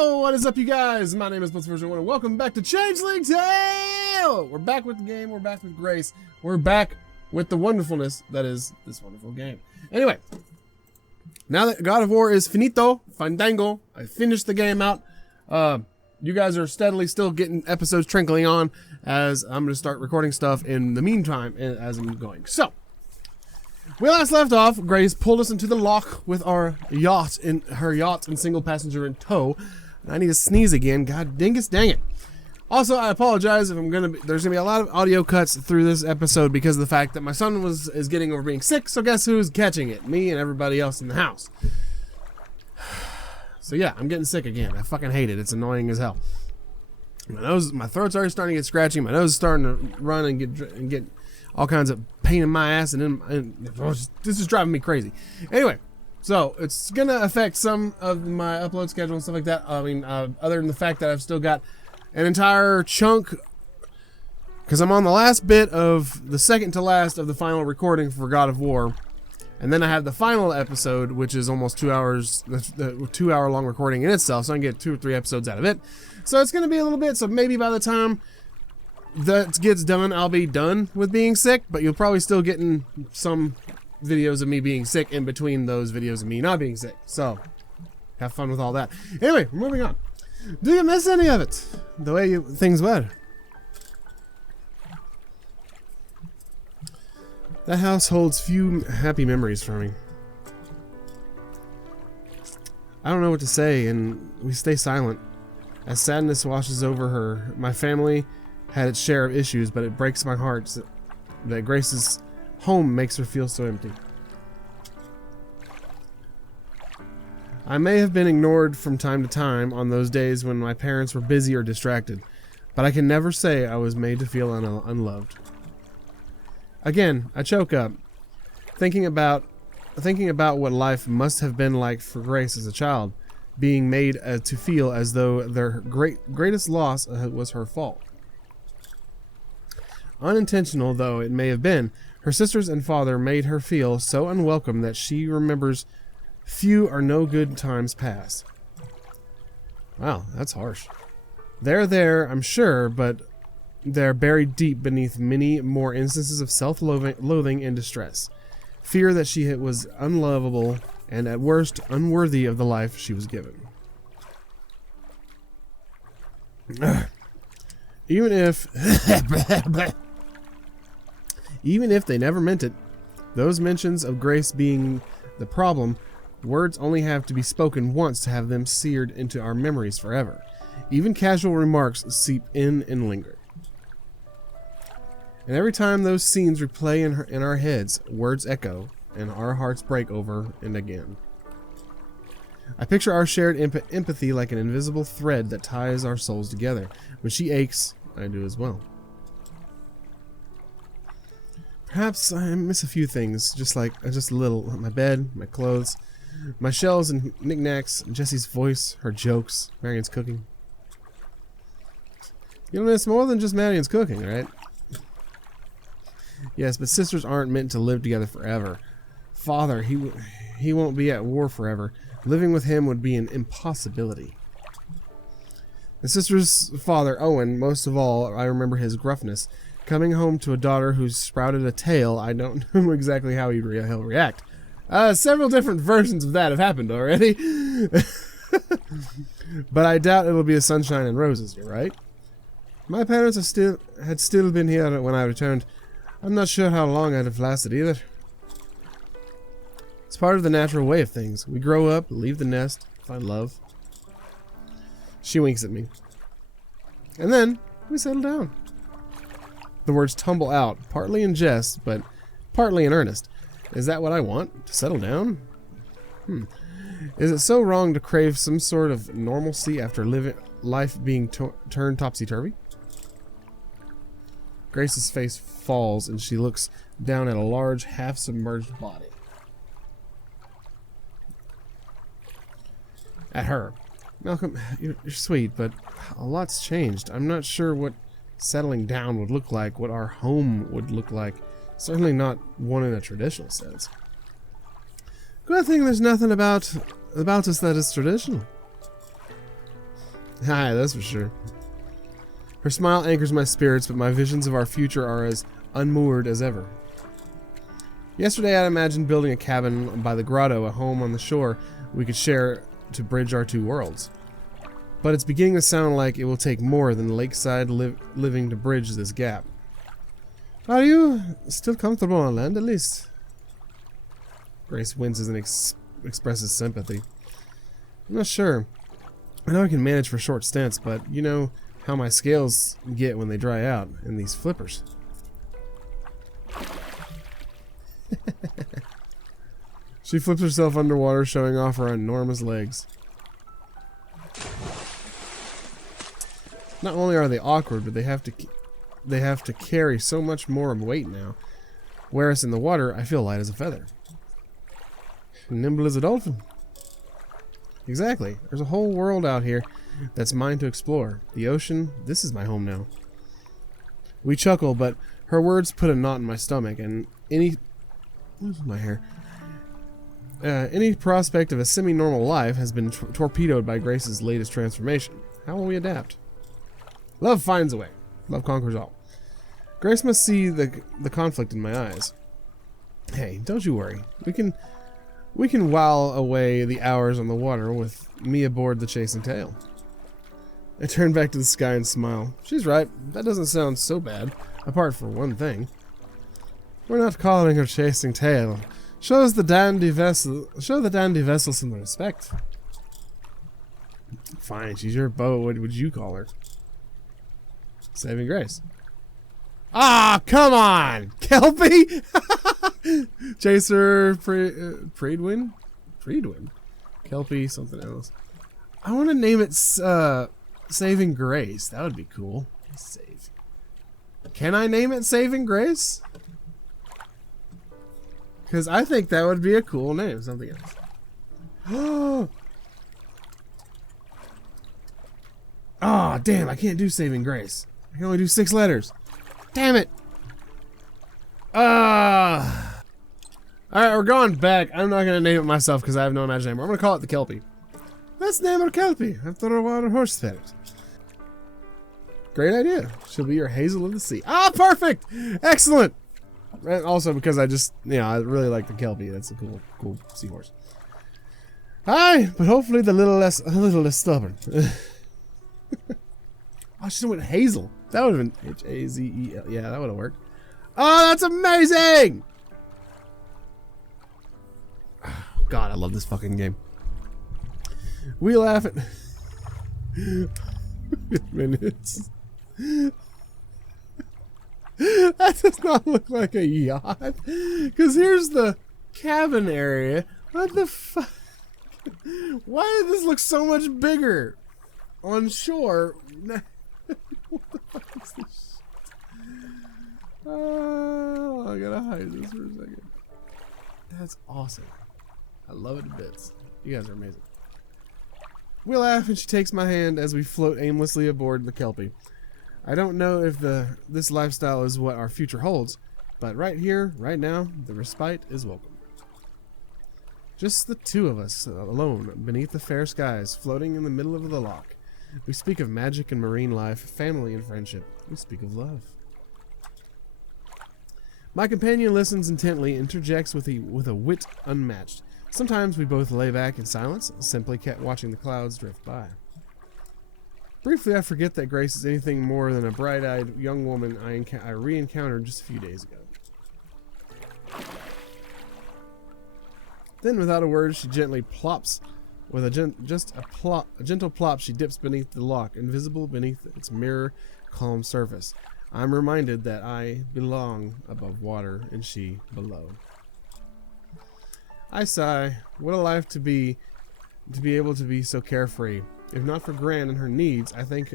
Yo, what is up, you guys? My name is Version 1, and welcome back to Changeling Tale! We're back with the game, we're back with grace, we're back with the wonderfulness that is this wonderful game. Anyway, now that God of War is finito, fandango, I finished the game out. You guys are steadily still getting episodes trickling on as I'm going to start recording stuff in the meantime as I'm going. So, we last left off, Grace pulled us into the loch with her yacht and single passenger in tow. I need to sneeze again. God dingus dang it. Also, I apologize if there's gonna be a lot of audio cuts through this episode because of the fact that my son is getting over being sick. So guess who's catching it? Me and everybody else in the house. So yeah, I'm getting sick again. I fucking hate it. It's annoying as hell. My throat's already starting to get scratchy. My nose is starting to run and get all kinds of pain in my ass, and this is driving me crazy. Anyway, so it's gonna affect some of my upload schedule and stuff like that. I mean, other than the fact that I've still got an entire chunk, because I'm on the last bit of the second to last of the final recording for God of War, and then I have the final episode, which is almost 2 hours, the 2 hour long recording in itself, so I can get 2 or 3 episodes out of it. So it's gonna be a little bit. So maybe by the time that gets done, I'll be done with being sick, but you'll probably still getting some videos of me being sick in between those videos of me not being sick. So, have fun with all that. Anyway, moving on. Do you miss any of it? The way things were? That house holds few happy memories for me. I don't know what to say, and we stay silent. As sadness washes over her, my family had its share of issues, but it breaks my heart that Grace's home makes her feel so empty. I may have been ignored from time to time on those days when my parents were busy or distracted, but I can never say I was made to feel unloved. Again, I choke up, thinking about what life must have been like for Grace as a child, being made to feel as though their greatest loss was her fault. Unintentional though it may have been, her sisters and father made her feel so unwelcome that she remembers few or no good times past. Wow, that's harsh. They're there, I'm sure, but they're buried deep beneath many more instances of self-loathing and distress. Fear that she was unlovable and at worst unworthy of the life she was given. Even if they never meant it, those mentions of Grace being the problem, words only have to be spoken once to have them seared into our memories forever. Even casual remarks seep in and linger. And every time those scenes replay in our heads, words echo, and our hearts break over and again. I picture our shared empathy like an invisible thread that ties our souls together. When she aches, I do as well. Perhaps I miss a few things, just a little. My bed, my clothes, my shells and knickknacks, Jessie's voice, her jokes, Marion's cooking. You'll miss more than just Marion's cooking, right? Yes, but sisters aren't meant to live together forever. Father, he won't be at war forever. Living with him would be an impossibility. The sister's father, Owen, most of all, I remember his gruffness. Coming home to a daughter who's sprouted a tail, I don't know exactly how he'll react. Several different versions of that have happened already. But I doubt it'll be a sunshine and roses, you're right? My parents had still been here when I returned. I'm not sure how long I'd have lasted either. It's part of the natural way of things. We grow up, leave the nest, find love. She winks at me. And then we settle down. The words tumble out, partly in jest, but partly in earnest. Is that what I want? To settle down? Is it so wrong to crave some sort of normalcy after life being turned topsy-turvy? Grace's face falls and she looks down at a large, half-submerged body. At her. Malcolm, you're sweet, but a lot's changed. I'm not sure what settling down would look like, what our home would look like. Certainly not one in a traditional sense. Good thing there's nothing about us that is traditional. Hi, that's for sure. Her smile anchors my spirits, but my visions of our future are as unmoored as ever. Yesterday I imagined building a cabin by the grotto, a home on the shore we could share to bridge our two worlds. But it's beginning to sound like it will take more than lakeside living to bridge this gap. Are you still comfortable on land, at least? Grace winces and expresses sympathy. I'm not sure. I know I can manage for short stints, but you know how my scales get when they dry out in these flippers. She flips herself underwater, showing off her enormous legs. Not only are they awkward, but they have to carry so much more weight now. Whereas in the water, I feel light as a feather. Nimble as a dolphin. Exactly. There's a whole world out here that's mine to explore. The ocean, this is my home now. We chuckle, but her words put a knot in my stomach, and where's my hair? Any prospect of a semi-normal life has been torpedoed by Grace's latest transformation. How will we adapt? Love finds a way. Love conquers all. Grace must see the conflict in my eyes. Hey, don't you worry. We can while away the hours on the water with me aboard the chasing tail. I turn back to the sky and smile. She's right. That doesn't sound so bad, apart from one thing. We're not calling her chasing tail. Show the dandy vessel some respect. Fine, she's your boat. What would you call her? Saving Grace. Ah, come on! Kelpie? Chaser, Freedwin? Kelpie, something else. I want to name it Saving Grace. That would be cool. Save. Can I name it Saving Grace? Because I think that would be a cool name. Something else. Oh, damn, I can't do Saving Grace. I can only do 6 letters. Damn it. Alright, we're going back. I'm not going to name it myself because I have no imagination. I'm going to call it the Kelpie. Let's name her Kelpie after a water horse spirit. Great idea. She'll be your Hazel of the Sea. Ah, perfect. Excellent. And also because I I really like the Kelpie. That's a cool seahorse. Hi, but hopefully a little less stubborn. Oh, she went Hazel. That would have been Hazel. Yeah, that would have worked. Oh, that's amazing! God, I love this fucking game. We laugh at minutes. That does not look like a yacht. Because here's the cabin area. What the fuck? Why does this look so much bigger on shore? What the fuck is this shit? Oh, I gotta hide this for a second. That's awesome. I love it to bits. You guys are amazing. We laugh and she takes my hand as we float aimlessly aboard the Kelpie. I don't know if this lifestyle is what our future holds, but right here, right now, the respite is welcome. Just the two of us, alone, beneath the fair skies, floating in the middle of the loch. We speak of magic and marine life, family and friendship. We speak of love. My companion listens intently, interjects with a wit unmatched. Sometimes we both lay back in silence, simply kept watching the clouds drift by. Briefly, I forget that Grace is anything more than a bright-eyed young woman I re-encountered just a few days ago. Then, without a word, she gently plops. With a gentle plop, she dips beneath the loch, invisible beneath its mirror, calm surface. I'm reminded that I belong above water and she below. I sigh. What a life to be able to be so carefree. If not for Gran and her needs, I think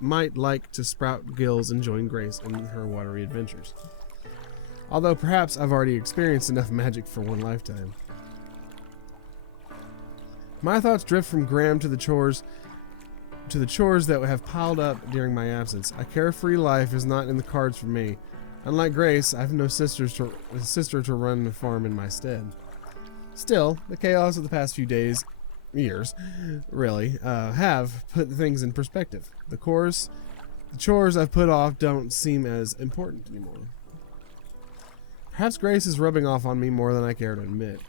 might like to sprout gills and join Grace in her watery adventures. Although perhaps I've already experienced enough magic for one lifetime. My thoughts drift from Graham to the chores that have piled up during my absence. A carefree life is not in the cards for me. Unlike Grace, I have no sister to run the farm in my stead. Still, the chaos of the past few days years, really, have put things in perspective. The chores I've put off don't seem as important anymore. Perhaps Grace is rubbing off on me more than I care to admit.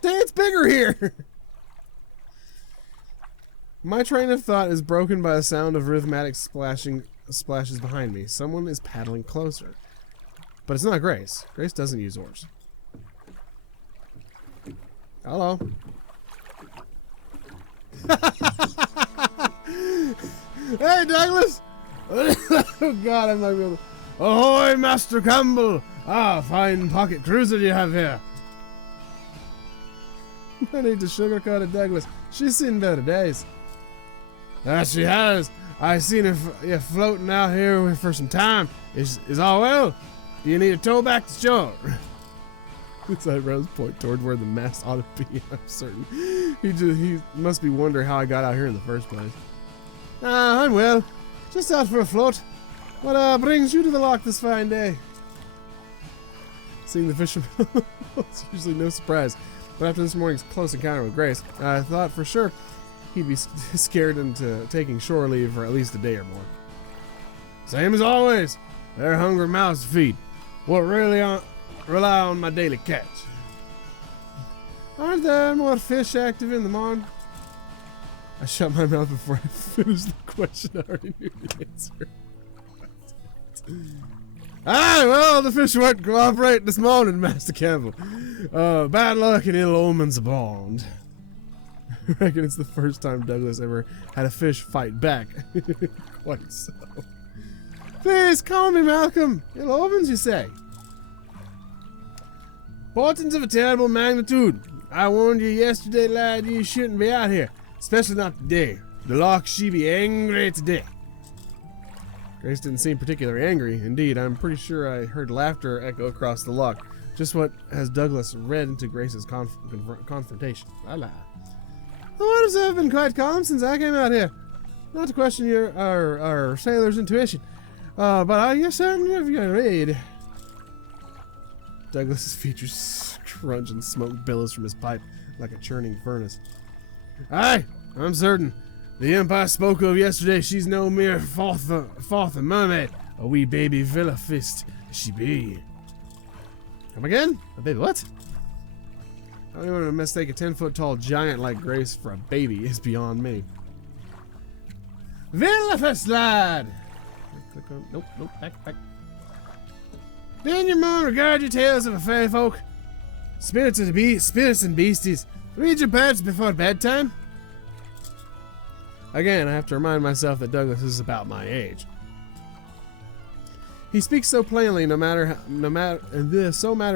Dang, it's bigger here! My train of thought is broken by a sound of rhythmic splashes behind me. Someone is paddling closer. But it's not Grace. Grace doesn't use oars. Hello. Hey, Douglas! Oh, God, I'm not able to... Ahoy, Master Campbell! Ah, fine pocket cruiser you have here. I need to sugarcoat it, Douglas. She's seen better days. Ah, she has. I seen her floating out here for some time. Is all well? Do you need a tow back to shore? His eyebrows point toward where the mast ought to be. I'm certain he must be wondering how I got out here in the first place. Ah, I'm well. Just out for a float. What brings you to the loch this fine day? Seeing the fisherman, it's usually no surprise. But after this morning's close encounter with Grace, I thought for sure he'd be scared into taking shore leave for at least a day or more. Same as always. They're hungry mouths to feed. What really rely on my daily catch. Aren't there more fish active in the morning? I shut my mouth before I finished the question. I already knew the answer. Ah, well, the fish weren't cooperating this morning, Master Campbell. Bad luck and ill omens abound. I reckon it's the first time Douglas ever had a fish fight back. Quite so. Please call me Malcolm. Ill omens, you say? Portents of a terrible magnitude. I warned you yesterday, lad, you shouldn't be out here. Especially not today. The loch she be angry today. Grace didn't seem particularly angry. Indeed, I'm pretty sure I heard laughter echo across the loch. Just what has Douglas read into Grace's confrontation. Voila. The waters have been quite calm since I came out here. Not to question our sailor's intuition, but are you certain of your read? Douglas's features crunch and smoke billows from his pipe like a churning furnace. Aye, I'm certain. The imp I spoke of yesterday, she's no mere fourth mermaid, a wee baby villa fist she be. Come again? A baby what? I don't even want to mistake a 10-foot tall giant like Grace for a baby is beyond me. Villa fist, lad! Click on, nope, back. Then your mom regard your tales of a fairy folk, spirits and beasties. Read your birds before bedtime. Again, I have to remind myself that Douglas is about my age. He speaks so plainly, so matter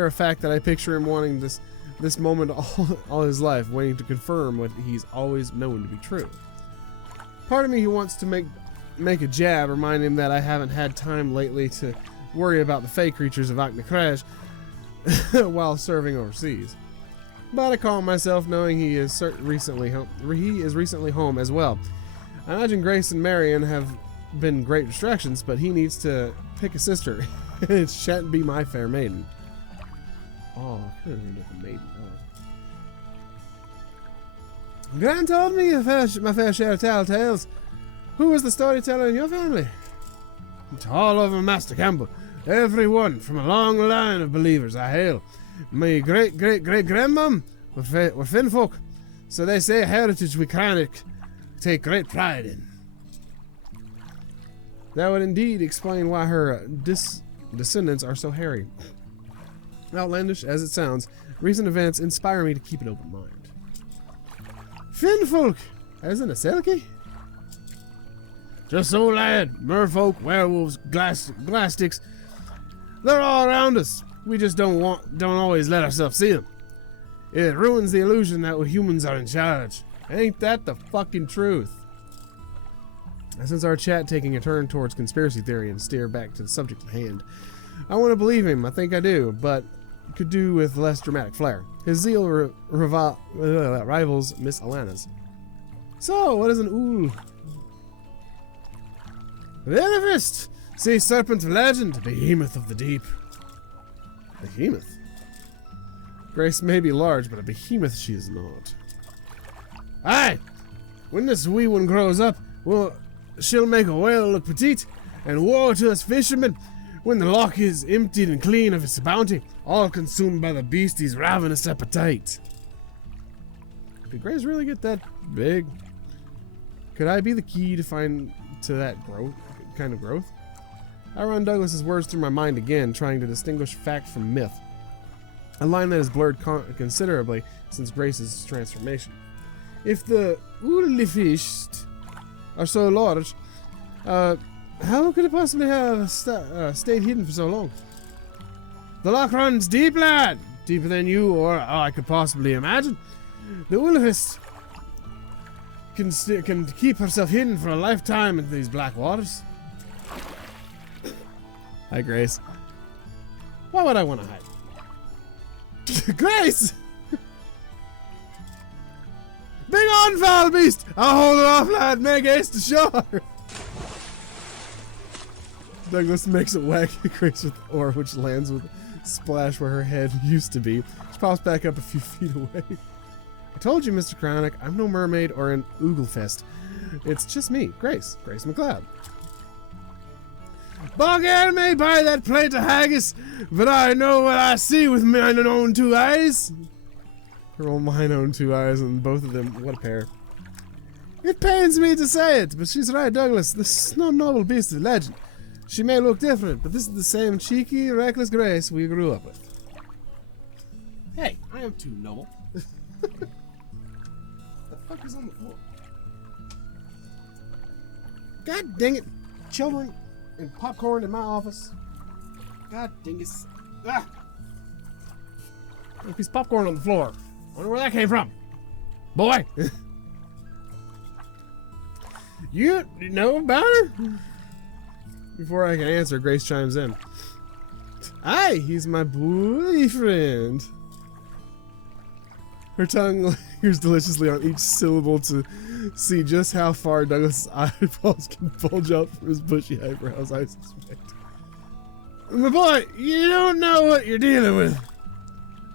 of fact that I picture him wanting this moment all his life, waiting to confirm what he's always known to be true. Part of me who wants to make a jab, remind him that I haven't had time lately to worry about the fey creatures of Aknacrash while serving overseas. But I calm myself knowing he is recently home as well. I imagine Grace and Marion have been great distractions, but he needs to pick a sister. It shan't be my fair maiden. Oh, I could have named it the maiden. Oh. Gran told me my fair share of tall tales. Who was the storyteller in your family? It's all over Master Campbell. Every one from a long line of believers I hail. My great-great-great-grandmum were Finfolk, so they say a heritage we can't take great pride in. That would indeed explain why her descendants are so hairy. Outlandish as it sounds, recent events inspire me to keep an open mind. Finfolk, as in a Selkie? Just so, lad. Merfolk, werewolves, glass sticks. They're all around us. We just don't always let ourselves see them. It ruins the illusion that humans are in charge. Ain't that the fucking truth? Since our chat taking a turn towards conspiracy theory and steer back to the subject at hand, I want to believe him. I think I do, but could do with less dramatic flair. His zeal rivals Miss Alana's. So, what is an ool? Venifist! Sea serpent of legend, behemoth of the deep. Behemoth? Grace may be large, but a behemoth she is not. Aye! When this wee one grows up, well, she'll make a whale look petite, and woe to us fishermen when the loch is emptied and clean of its bounty, all consumed by the beastie's ravenous appetite. Did Grace really get that big? Could I be the key to that kind of growth? I run Douglas's words through my mind again, trying to distinguish fact from myth. A line that has blurred considerably since Grace's transformation. If the woolly fish are so large, how could it possibly have stayed hidden for so long? The loch runs deep, lad! Deeper than you or I could possibly imagine. The Ulfist can keep herself hidden for a lifetime in these black waters. Hi, Grace. Why would I want to hide? Grace! Bring on, foul beast! I'll hold her off, lad. Make haste to shore. Douglas makes a whack at Grace with the oar, which lands with a splash where her head used to be. She pops back up a few feet away. I told you, Mr. Chronic, I'm no mermaid or an Ooglefest. It's just me, Grace McLeod. Boggle me by that plate of haggis, but I know what I see with mine own two eyes. Her own mine own two eyes, and both of them, what a pair. It pains me to say it, but she's right, Douglas. This is no noble beast of legend. She may look different, but this is the same cheeky, reckless Grace we grew up with. Hey, I am too noble. The fuck is on the floor? God dang it! Children and popcorn in my office. God dingus. Ah! There's a piece of popcorn on the floor. I wonder where that came from. Boy! You know about her? Before I can answer, Grace chimes in. Aye, he's my boyfriend. Her tongue lingers deliciously on each syllable to see just how far Douglas' eyeballs can bulge out from his bushy eyebrows, I suspect. My boy, you don't know what you're dealing with.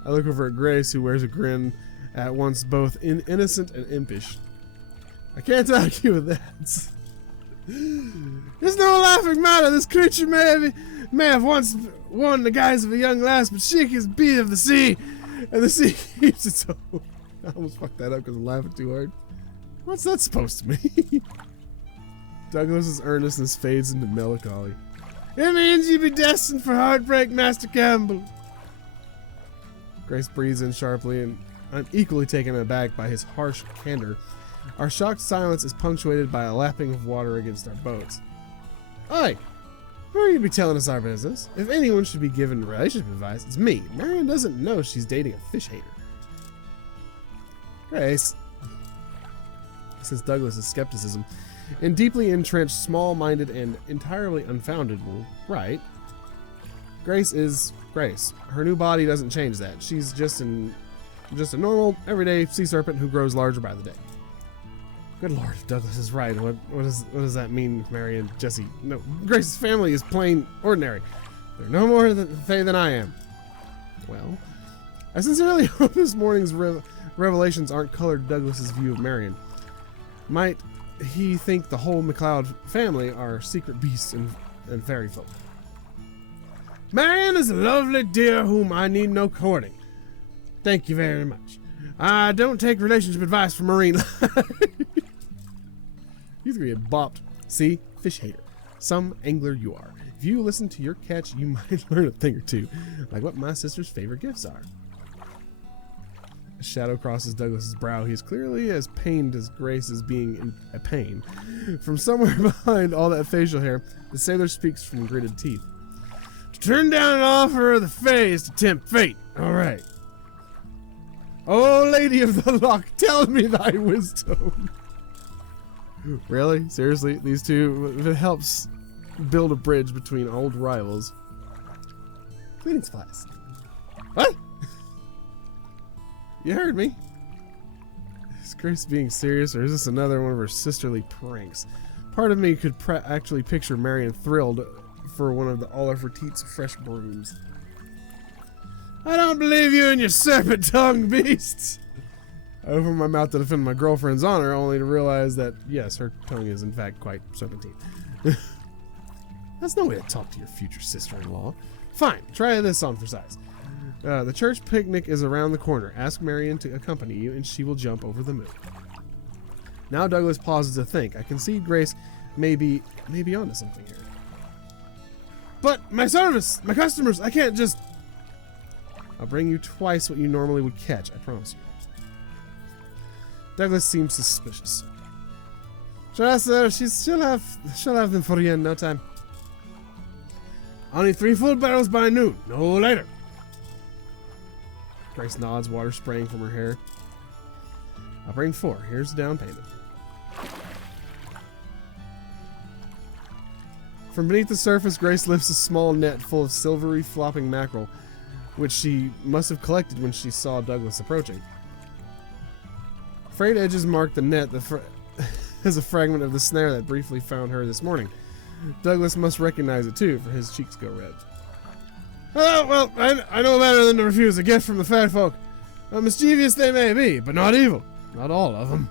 I look over at Grace, who wears a grin at once both innocent and impish. I can't argue with that. There's no laughing matter. This creature may have once worn the guise of a young lass, but she is beat of the sea, and the sea keeps its own. I almost fucked that up because I'm laughing too hard. What's that supposed to mean? Douglas's earnestness fades into melancholy. It means you be destined for heartbreak, Master Campbell. Grace breathes in sharply, and I'm equally taken aback by his harsh candor. Our shocked silence is punctuated by a lapping of water against our boats. Oi! Who are you be telling us our business? If anyone should be given relationship advice, it's me. Marion doesn't know she's dating a fish hater. Grace. Since Douglas's skepticism and deeply entrenched, small-minded, and entirely unfounded, well, right. Grace is Grace. Her new body doesn't change that. She's just a normal, everyday sea serpent who grows larger by the day. Good lord, if Douglas is right, what does that mean, Mary and Jesse? No, Grace's family is plain ordinary. They're no more Fae than I am. Well, I sincerely hope this morning's revelations aren't colored Douglas's view of Marion. Might he think the whole McLeod family are secret beasts and fairy folk? Marion is a lovely dear whom I need no courting. Thank you very much. I don't take relationship advice from marine life. He's gonna get bopped. See? Fish hater. Some angler you are. If you listen to your catch, you might learn a thing or two, like what my sister's favorite gifts are. A shadow crosses Douglas's brow. He is clearly as pained as Grace is being in a pain. From somewhere behind all that facial hair, the sailor speaks from gritted teeth. To turn down an offer of the Fae is to tempt fate. All right. Oh, Lady of the Loch, tell me thy wisdom. Really? Seriously? These two? If it helps build a bridge between old rivals. Cleaning supplies. What? You heard me. Is Grace being serious, or is this another one of her sisterly pranks? Part of me could actually picture Marion thrilled for one of all of her teats fresh brooms. I don't believe you and your serpent-tongued beasts. I opened my mouth to defend my girlfriend's honor, only to realize that, yes, her tongue is in fact quite serpentine. That's no way to talk to your future sister-in-law. Fine, try this on for size. The church picnic is around the corner. Ask Marion to accompany you, and she will jump over the moon. Now Douglas pauses to think. I concede Grace may be onto something here. But my service, my customers, I can't just... I'll bring you twice what you normally would catch, I promise you. Douglas seems suspicious. Sure, sir, she'll have them for you in no time. Only 3 full barrels by noon, no later. Grace nods, water spraying from her hair. I'll bring 4. Here's the down payment. From beneath the surface, Grace lifts a small net full of silvery flopping mackerel, which she must have collected when she saw Douglas approaching. Frayed edges mark the net as a fragment of the snare that briefly found her this morning. Douglas must recognize it too, for his cheeks go red. Oh, well, I know better than to refuse a gift from the fat folk. Mischievous they may be, but not evil. Not all of them.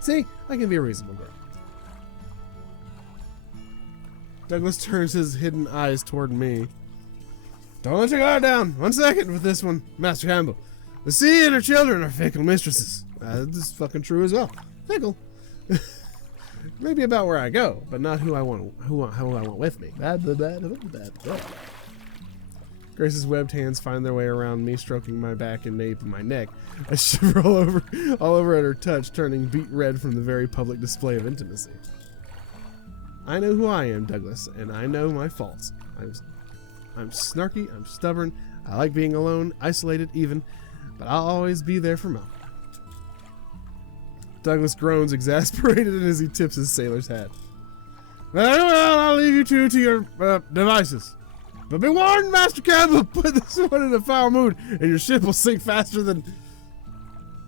See, I can be a reasonable girl. Douglas turns his hidden eyes toward me. Don't let your guard down. 1 second with this one, Master Campbell. The sea and her children are fickle mistresses. This is fucking true as well. Fickle. Maybe about where I go, but not who I want with me. Grace's webbed hands find their way around me, stroking my back and nape of my neck. I shiver all over at her touch, turning beet red from the very public display of intimacy. I know who I am, Douglas, and I know my faults. I'm snarky, I'm stubborn, I like being alone, isolated even, but I'll always be there for Malcolm. Douglas groans, exasperated as he tips his sailor's hat. Very well, I'll leave you two to your devices. But be warned, Master Campbell, put this one in a foul mood, and your ship will sink faster than...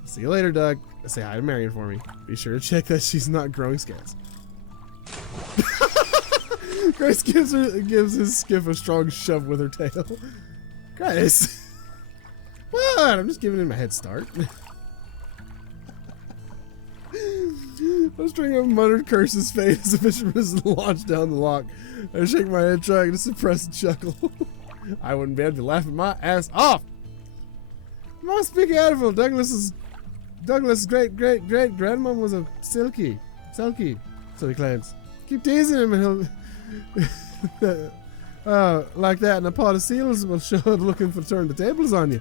See you later, Doug. Say hi to Marion for me. Be sure to check that she's not growing scans. Grace gives his skiff a strong shove with her tail. Grace! What? I'm just giving him a head start. A string of muttered curses fade as the fisherman is launched down the lock. I shake my head, trying to suppress a chuckle. I wouldn't be able to laugh my ass off. Most be careful. Douglas's great grandmom was a silky, so he claims. Keep teasing him, and he'll like that, and a pot of seals will show up looking for turn the tables on you.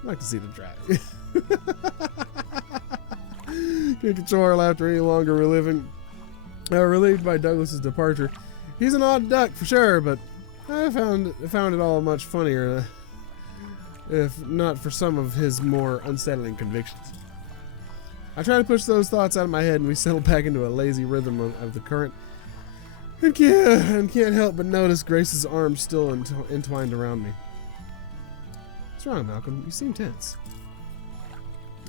I'd like to see them try. Can't control our laughter any longer. Relieved by Douglas's departure. He's an odd duck for sure, but I found it all much funnier, if not for some of his more unsettling convictions. I try to push those thoughts out of my head, and we settle back into a lazy rhythm of the current, and can't help but notice Grace's arms still entwined around me. What's wrong, Malcolm? You seem tense.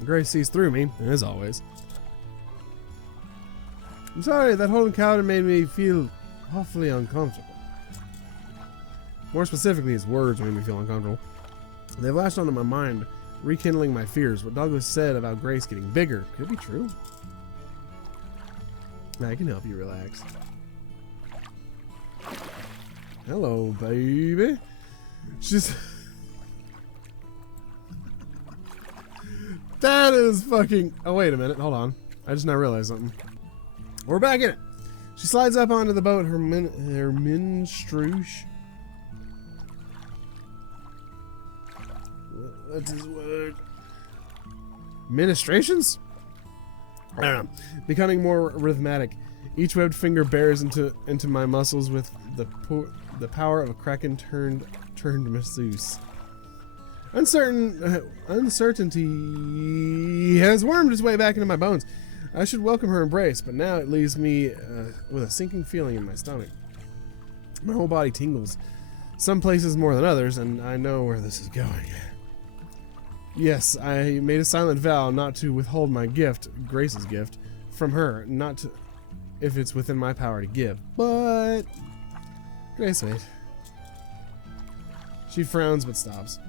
Grace sees through me, as always. I'm sorry, that whole encounter made me feel awfully uncomfortable. More specifically, his words made me feel uncomfortable. They lashed onto my mind, rekindling my fears. What Douglas said about Grace getting bigger, could it be true? I can help you relax. Hello, baby. She's... That is fucking... Oh, wait a minute. Hold on. I just now realized something. We're back in it. She slides up onto the boat, her minstroosh. What's his word? Ministrations? I don't know. Becoming more rhythmic. Each webbed finger bears into my muscles with the power of a kraken turned masseuse. Uncertainty has wormed its way back into my bones. I should welcome her embrace, but now it leaves me with a sinking feeling in my stomach. My whole body tingles, some places more than others, and I know where this is going. Yes, I made a silent vow not to withhold my gift, Grace's gift, from her, not to, if it's within my power to give. But... Grace, wait. She frowns but stops.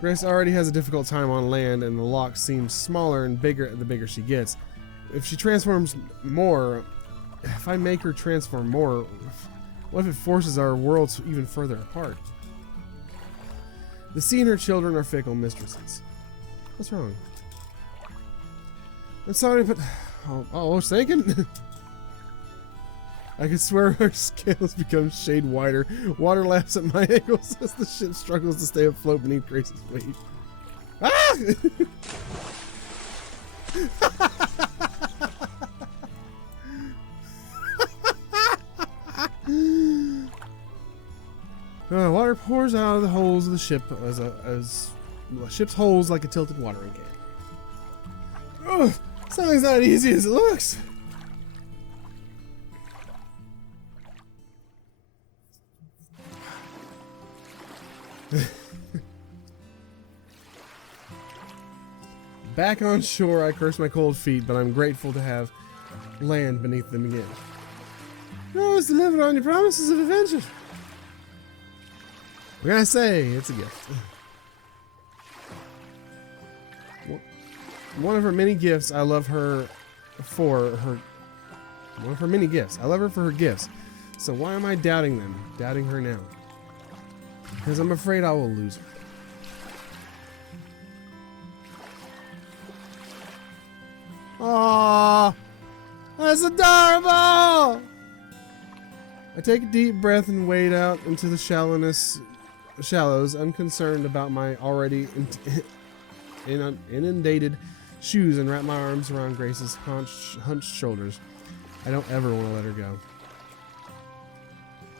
Grace already has a difficult time on land, and the lock seems smaller and bigger the bigger she gets. If she transforms more, if I make her transform more, what if it forces our worlds even further apart? The sea and her children are fickle mistresses. What's wrong? I'm sorry, but... Oh, I was thinking... I could swear her scales become shade wider. Water laps at my ankles as the ship struggles to stay afloat beneath Grace's weight. Ah! Water pours out of the holes of the ship as the ship's holes like a tilted watering can. Ugh, something's not easy as it looks. Back on shore, I curse my cold feet, but I'm grateful to have land beneath them again. You always deliver on your promises of adventure. What can I say? It's a gift. One of her many gifts I love her for her... One of her many gifts. I love her for her gifts. So why am I doubting them? Doubting her now? Because I'm afraid I will lose her. Aww! That's adorable! I take a deep breath and wade out into the shallows, unconcerned about my already inundated shoes, and wrap my arms around Grace's hunched shoulders. I don't ever want to let her go.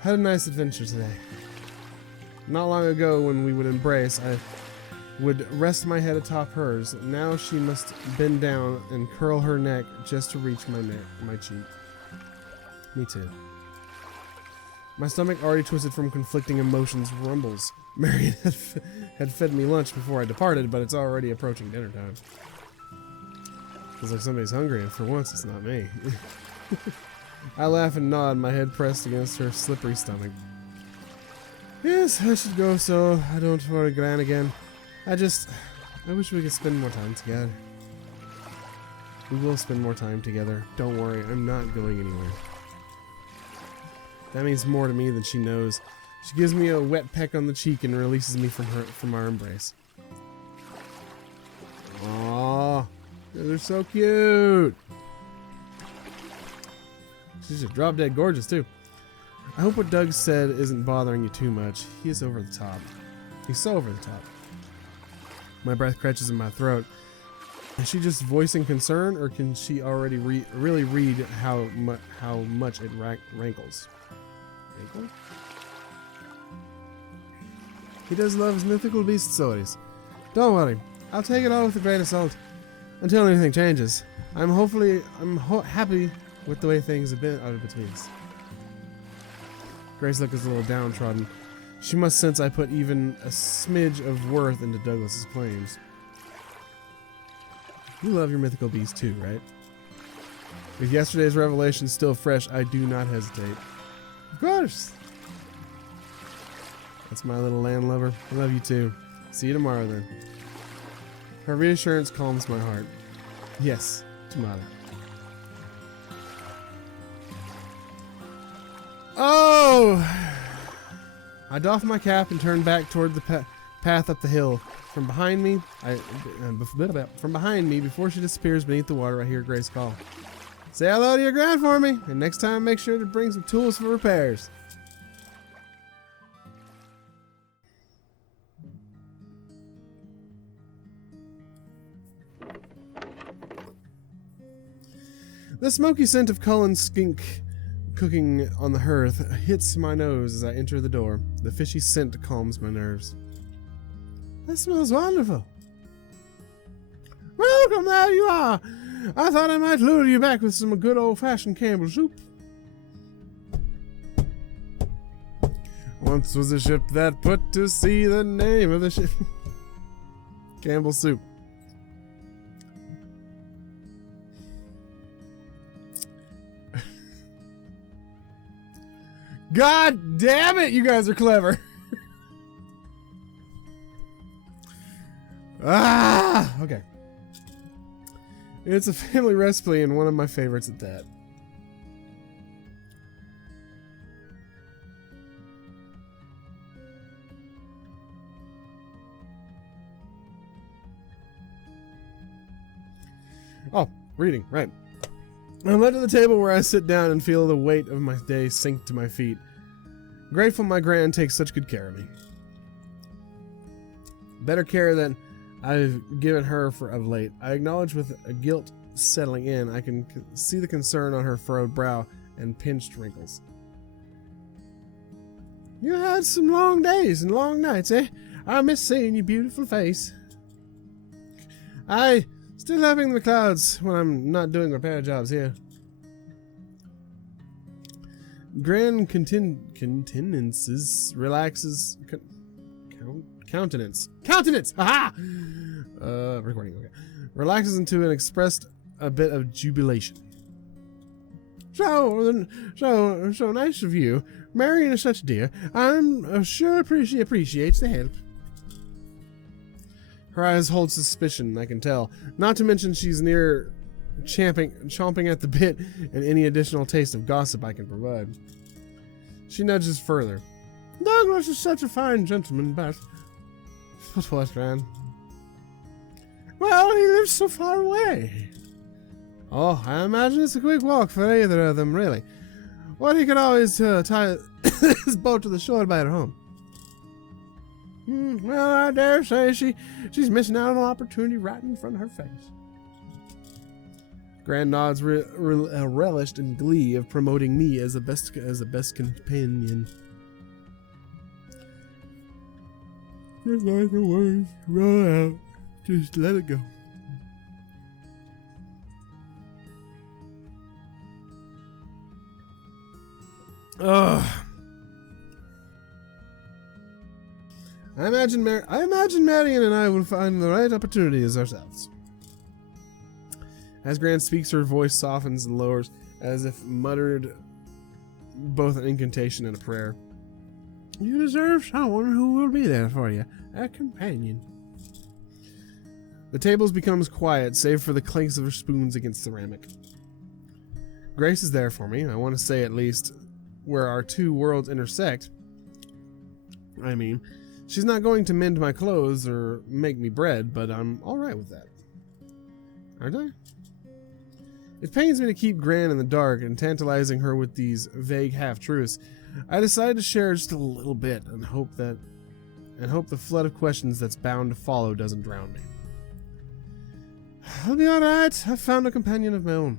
Had a nice adventure today. Not long ago, when we would embrace, I would rest my head atop hers. Now she must bend down and curl her neck just to reach my cheek. Me too. My stomach, already twisted from conflicting emotions, rumbles. Marion had fed me lunch before I departed, but it's already approaching dinner time. Feels like somebody's hungry, and for once it's not me. I laugh and nod, my head pressed against her slippery stomach. Yes, I should go so I don't worry Gran again. I wish we could spend more time together. We will spend more time together. Don't worry, I'm not going anywhere. That means more to me than she knows. She gives me a wet peck on the cheek and releases me from our embrace. Aww, they're so cute. She's just drop dead gorgeous too. I hope what Doug said isn't bothering you too much. He is over the top. He's so over the top. My breath catches in my throat. Is she just voicing concern, or can she already really read how much it rankles? Rankle? He does love his mythical beast stories. Don't worry, I'll take it all with a grain of salt until anything changes. I'm happy with the way things have been out of between us. Grace looks a little downtrodden. She must sense I put even a smidge of worth into Douglas's claims. You love your mythical beast too, right? With yesterday's revelation still fresh, I do not hesitate. Of course! That's my little land lover. I love you too. See you tomorrow then. Her reassurance calms my heart. Yes, tomorrow. Oh! I doff my cap and turn back toward the path up the hill. From behind me, before she disappears beneath the water, I hear Grace call. Say hello to your gran for me, and next time make sure to bring some tools for repairs. The smoky scent of Cullen's skink cooking on the hearth hits my nose as I enter the door. The fishy scent calms my nerves. That smells wonderful. Welcome, there you are. I thought I might lure you back with some good old-fashioned Campbell soup. Once was a ship that put to sea, the name of the ship. Campbell soup. God damn it, you guys are clever. Ah! Okay. It's a family recipe and one of my favorites at that. Oh, reading, right. I'm led to the table where I sit down and feel the weight of my day sink to my feet. Grateful my gran takes such good care of me. Better care than I've given her of late. I acknowledge with a guilt settling in. I can see the concern on her furrowed brow and pinched wrinkles. You had some long days and long nights, eh? I miss seeing your beautiful face. I still having the clouds when I'm not doing repair jobs here. Gran countenances relaxes. Countenance. Aha! Recording. Okay. Relaxes into and expressed a bit of jubilation. So nice of you, marrying such a dear. I'm sure she appreciates the help. Her eyes hold suspicion, I can tell. Not to mention she's near chomping at the bit and any additional taste of gossip I can provide. She nudges further. Douglas is such a fine gentleman, but... What, Gran? Well, he lives so far away. Oh, I imagine it's a quick walk for either of them, really. Or he could always tie his boat to the shore by her home. Well, I dare say she's missing out on an opportunity right in front of her face. Gran nods, relished in glee of promoting me as the best companion. Just like the words roll out, just let it go. I imagine Marion and I will find the right opportunity as ourselves. As Gran speaks, her voice softens and lowers, as if muttered both an incantation and a prayer. You deserve someone who will be there for you, a companion. The table becomes quiet, save for the clinks of her spoons against ceramic. Grace is there for me, I want to say at least, where our two worlds intersect. I mean, she's not going to mend my clothes or make me bread, but I'm alright with that. Aren't I? It pains me to keep Gran in the dark and tantalizing her with these vague half-truths. I decided to share just a little bit and hope the flood of questions that's bound to follow doesn't drown me. I'll be alright. I've found a companion of my own.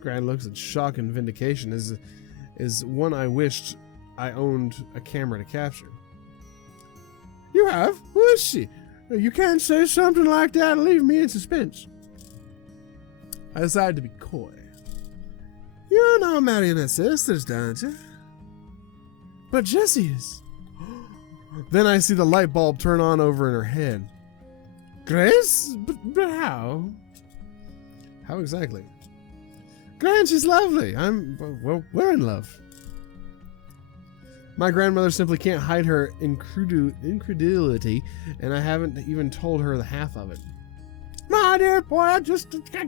Gran looks at shock and vindication is one I wished I owned a camera to capture. You have? Who is she? You can't say something like that and leave me in suspense. I decided to be coy. You know Marionette's sisters, don't you? But Jessie is. Then I see the light bulb turn on over in her head. Grace? But how? How exactly? Gran, she's lovely. We're in love. My grandmother simply can't hide her incredulity, and I haven't even told her the half of it. My dear boy, I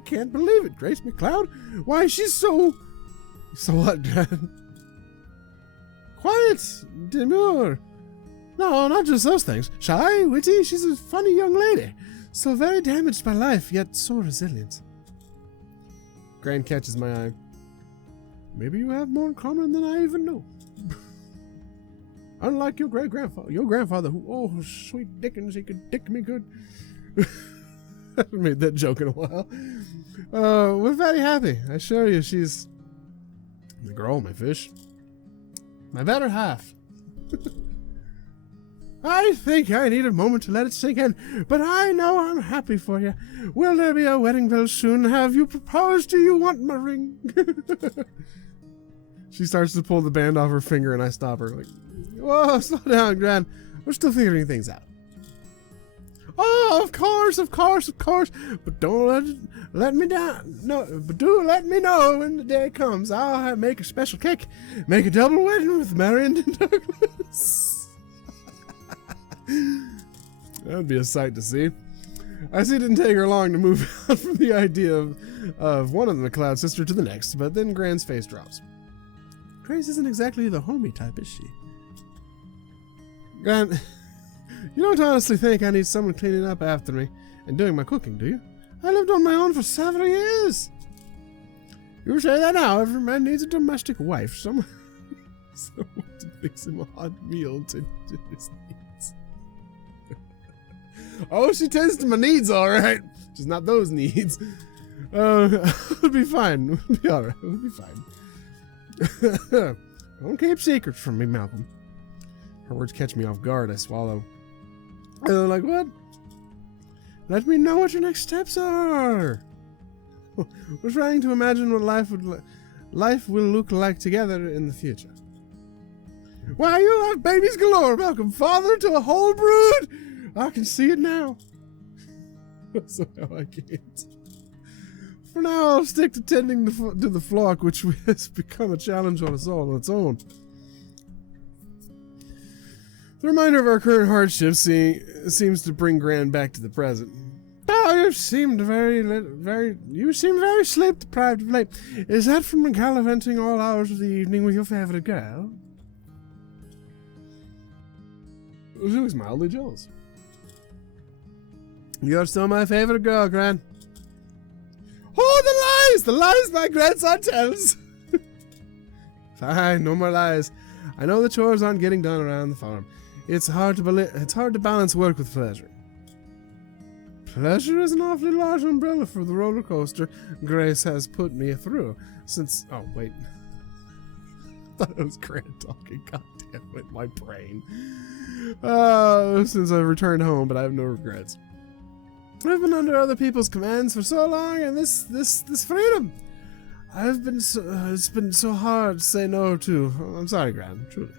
can't believe it, Grace McLeod. Why, she's so what, Gran? Quiet, demure. No, not just those things. Shy, witty, she's a funny young lady. So very damaged by life, yet so resilient. Gran catches my eye. Maybe you have more in common than I even know. Unlike your grandfather, who, oh, sweet dickens, he could dick me good. I haven't made that joke in a while. We're very happy. I assure you, she's the girl, my fish. My better half. I think I need a moment to let it sink in, but I know I'm happy for you. Will there be a wedding bell soon? Have you proposed? Do you want my ring? She starts to pull the band off her finger, and I stop her. Like, whoa, slow down, Gran. We're still figuring things out. Oh, of course. But don't let me down. No, but do let me know when the day comes. I'll make a special cake. Make a double wedding with Marion and Douglas. That would be a sight to see. I see it didn't take her long to move on from the idea of one of the McLeod sister to the next, but then Gran's face drops. Grace isn't exactly the homey type, is she? Gran, you don't honestly think I need someone cleaning up after me and doing my cooking, do you? I lived on my own for 7 years. You say that now. Every man needs a domestic wife. Someone to fix him a hot meal to his needs. Oh, she tends to my needs, all right. Just not those needs. It'll be fine. It'll be all right. It'll be fine. Don't keep secrets from me, Malcolm. Her words catch me off guard. I swallow. I'm like, what? Let me know what your next steps are. We're trying to imagine what life will look like together in the future. Why, you'll have babies galore, Malcolm. Father to a whole brood. I can see it now. Somehow I can't. For now, I'll stick to tending to the flock, which has become a challenge on us all on its own. The reminder of our current hardships seems to bring Gran back to the present. Oh, you seem very sleep-deprived of late. Is that from gallivanting all hours of the evening with your favorite girl? She was mildly jealous. You're still my favorite girl, Gran. Oh, the lies my grandson tells. Fine, no more lies. I know the chores aren't getting done around the farm. It's hard to balance work with pleasure. Pleasure is an awfully large umbrella for the roller coaster Grace has put me through since... Oh, wait. I thought it was Grant talking. God damn it, my brain. Since I've returned home, but I have no regrets. I've been under other people's commands for so long, and this freedom, it's been so hard to say no to. I'm sorry, Gran, truly.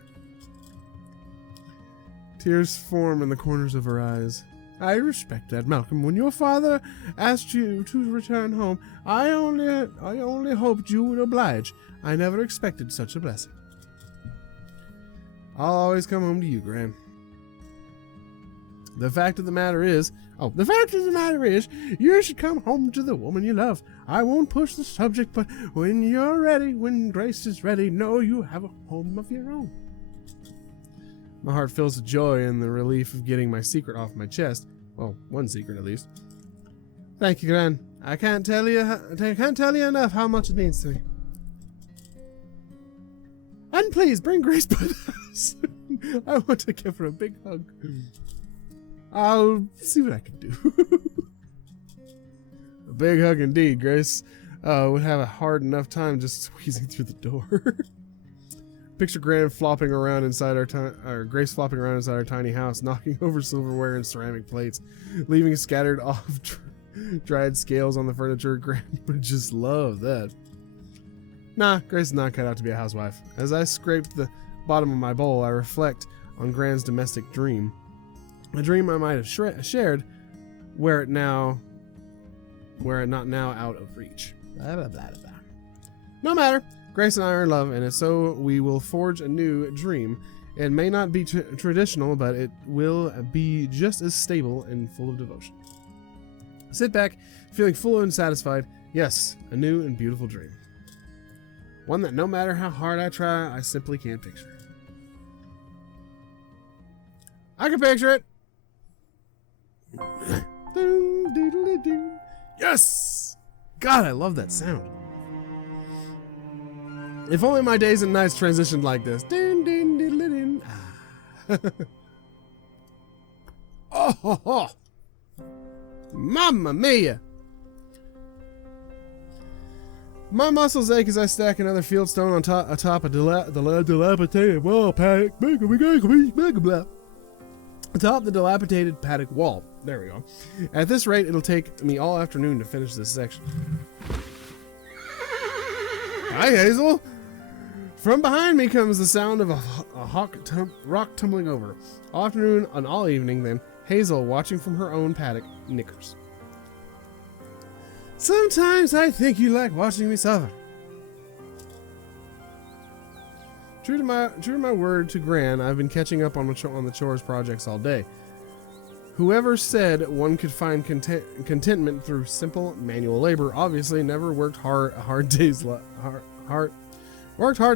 Tears form in the corners of her eyes. I respect that, Malcolm. When your father asked you to return home, I only hoped you would oblige. I never expected such a blessing. I'll always come home to you, Gran. The fact of the matter is, you should come home to the woman you love. I won't push the subject, but when you're ready, when Grace is ready, know you have a home of your own. My heart fills with joy and the relief of getting my secret off my chest. Well, one secret at least. Thank you, Gran. I can't tell you enough how much it means to me. And please bring Grace by the house. I want to give her a big hug. I'll see what I can do. A big hug indeed. Grace would have a hard enough time just squeezing through the door. Picture Grace flopping around inside our tiny house, knocking over silverware and ceramic plates, leaving scattered off dried scales on the furniture. Grace would just love that. Nah, Grace is not cut out to be a housewife. As I scrape the bottom of my bowl, I reflect on Gran's domestic dream. A dream I might have shared, were it not now out of reach. Blah, blah, blah, blah. No matter. Grace and I are in love, and so we will forge a new dream. It may not be traditional, but it will be just as stable and full of devotion. Sit back, feeling full and satisfied. Yes, a new and beautiful dream. One that no matter how hard I try, I simply can't picture. I can picture it! Yes! God, I love that sound. If only my days and nights transitioned like this. Oh, ho, ho. Mamma mia! My muscles ache as I stack another fieldstone atop a dilapidated wall paddock. Atop the dilapidated paddock wall. There we go. At this rate, it'll take me all afternoon to finish this section. Hi, Hazel! From behind me comes the sound of a rock tumbling over. All afternoon and all evening, then, Hazel, watching from her own paddock, nickers. Sometimes I think you like watching me suffer. True to my word to Gran, I've been catching up on the chores projects all day. Whoever said one could find contentment through simple manual labor obviously never worked hard a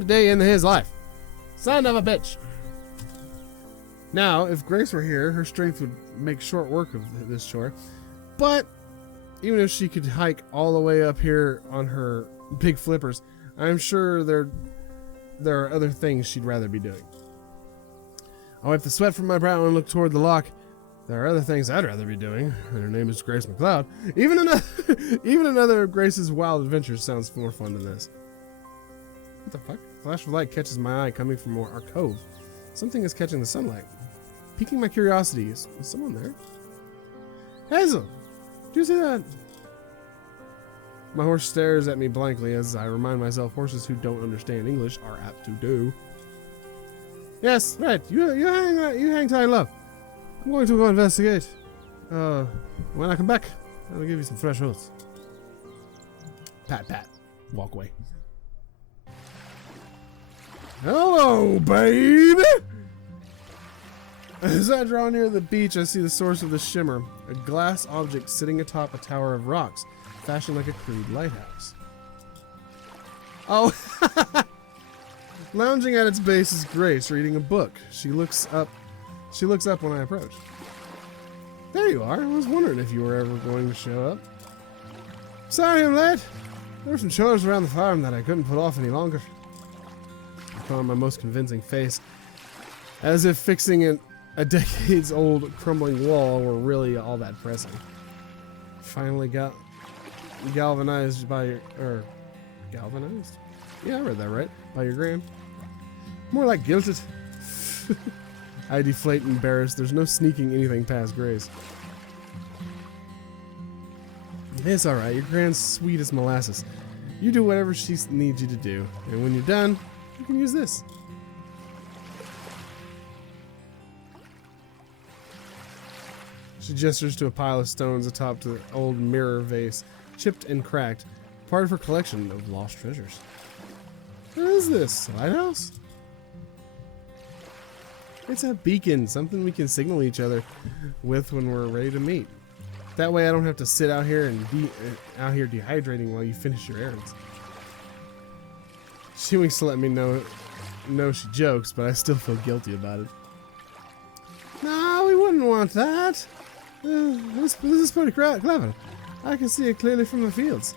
day in his life. Son of a bitch. Now, if Grace were here, her strength would make short work of this chore. But even if she could hike all the way up here on her big flippers, I'm sure there are other things she'd rather be doing. I wipe the sweat from my brow and look toward the lock. There are other things I'd rather be doing, and her name is Grace McLeod. Even another of Grace's wild adventures sounds more fun than this. What the fuck? A flash of light catches my eye coming from our cove. Something is catching the sunlight. Piquing my curiosity. Is someone there? Hazel! Do you see that? My horse stares at me blankly as I remind myself horses who don't understand English are apt to do. Yes, right. You hang tight, love. I'm going to go investigate. When I come back, I'll give you some fresh oats. Pat, pat. Walk away. Hello, baby! As I draw near the beach, I see the source of the shimmer. A glass object sitting atop a tower of rocks, fashioned like a crude lighthouse. Oh! Lounging at its base is Grace, reading a book. She looks up when I approach. There you are. I was wondering if you were ever going to show up. Sorry I'm late. There were some chores around the farm that I couldn't put off any longer. I put on my most convincing face, as if fixing a decades-old crumbling wall were really all that pressing. Finally got galvanized by your... galvanized? Yeah, I read that right. By your gram. More like guilted. I deflate embarrassed. There's no sneaking anything past Grace. It's alright. Your grand's sweet as molasses. You do whatever she needs you to do. And when you're done, you can use this. She gestures to a pile of stones atop the old mirror vase, chipped and cracked, part of her collection of lost treasures. What is this? A lighthouse? It's a beacon, something we can signal each other with when we're ready to meet. That way I don't have to sit out here and be out here dehydrating while you finish your errands. She winks to let me know she jokes, but I still feel guilty about it. No, we wouldn't want that. This is pretty clever. I can see it clearly from the fields.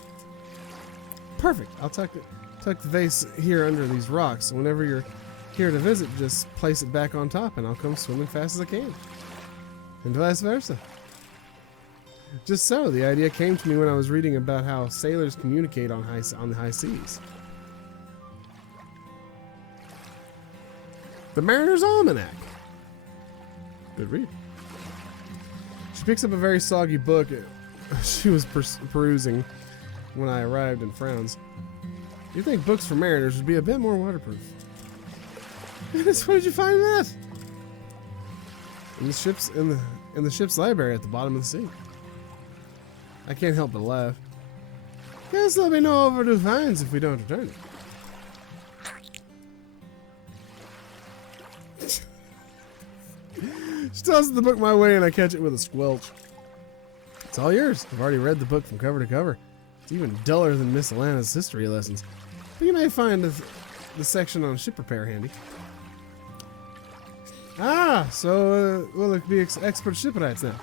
Perfect. I'll tuck the vase here under these rocks. Whenever you're here to visit, just place it back on top and I'll come swimming fast as I can. And vice versa. Just so, the idea came to me when I was reading about how sailors communicate on the high seas. The Mariner's Almanac. Good read. She picks up a very soggy book she was perusing when I arrived and frowns. You'd think books for mariners would be a bit more waterproof. Goodness, where did you find that? In the ship's library at the bottom of the sea. I can't help but laugh. Guess there'll be no overdue fines if we don't return it. She tosses the book my way and I catch it with a squelch. It's all yours. I've already read the book from cover to cover. It's even duller than Miss Alana's history lessons. But you may find the section on ship repair handy. Ah, so we'll be expert shipwrights now.